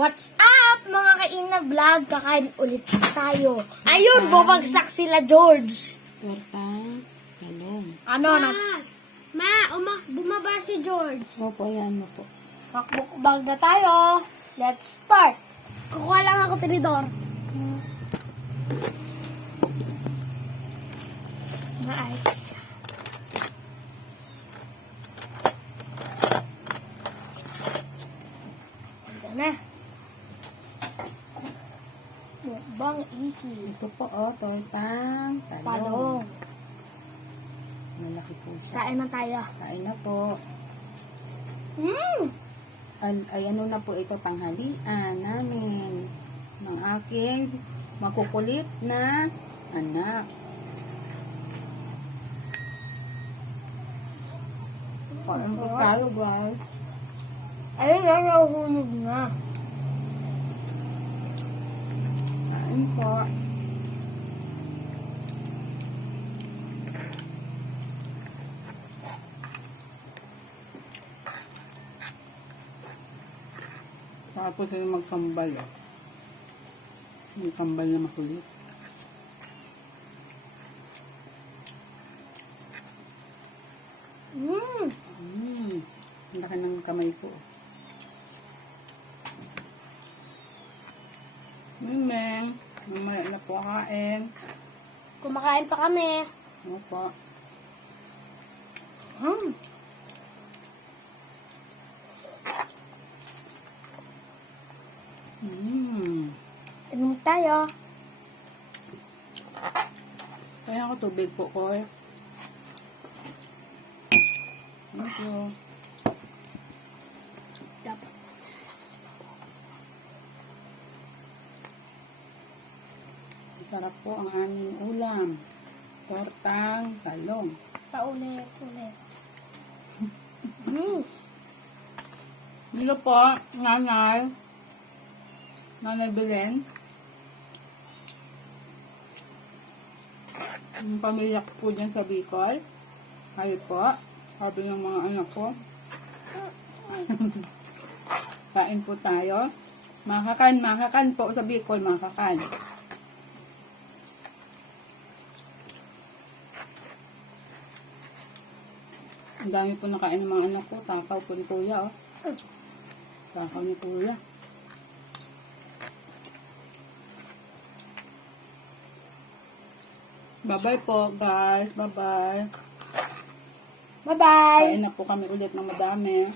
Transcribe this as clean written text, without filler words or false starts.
What's up, mga kaina vlog? Kakain ulit tayo. Ayun, bumagsak sila, George. Tortang talong. Ano na? Bumaba si George. Opo, yan mo po. Makbukbag na tayo. Let's start. Kukuha lang ako tinidor. Maayos siya. Ito na. Mukbang easy. Ito po, tortang talong. Palong. Malaki po siya. Kain na tayo. Kain na po. Mmm! Ay, ano na po ito, tanghalian namin. Ng aking makukulit na anak. Kain po tayo, guys. Ayun na, nahuhulog na. Kain po. Tapos ay magsambal. May sambal na makulit. Mmm! Ang laki ng kamay ko. Mimeng, mamaya na po kain. Kumakain pa kami. Ano po? Mmm! Inom tayo. Kaya ako tubig po ko eh. Thank you. Dapat. Sarap po ang aming ulam. Tortang talong. Paulit. Mmm! Dito po, nanay. Nanay Belen. Yung pamilya ko po dyan sa Bicol. Kayo po. Sabi ng mga anak ko. Kain po tayo. Makakan po sa Bicol, makakan. Ang dami po nakain ng mga anak ko. Takaw po ni Kuya, oh. Takaw ni Kuya. Bye-bye po, guys. Bye-bye. Bye-bye! Kain na po kami ulit ng madami.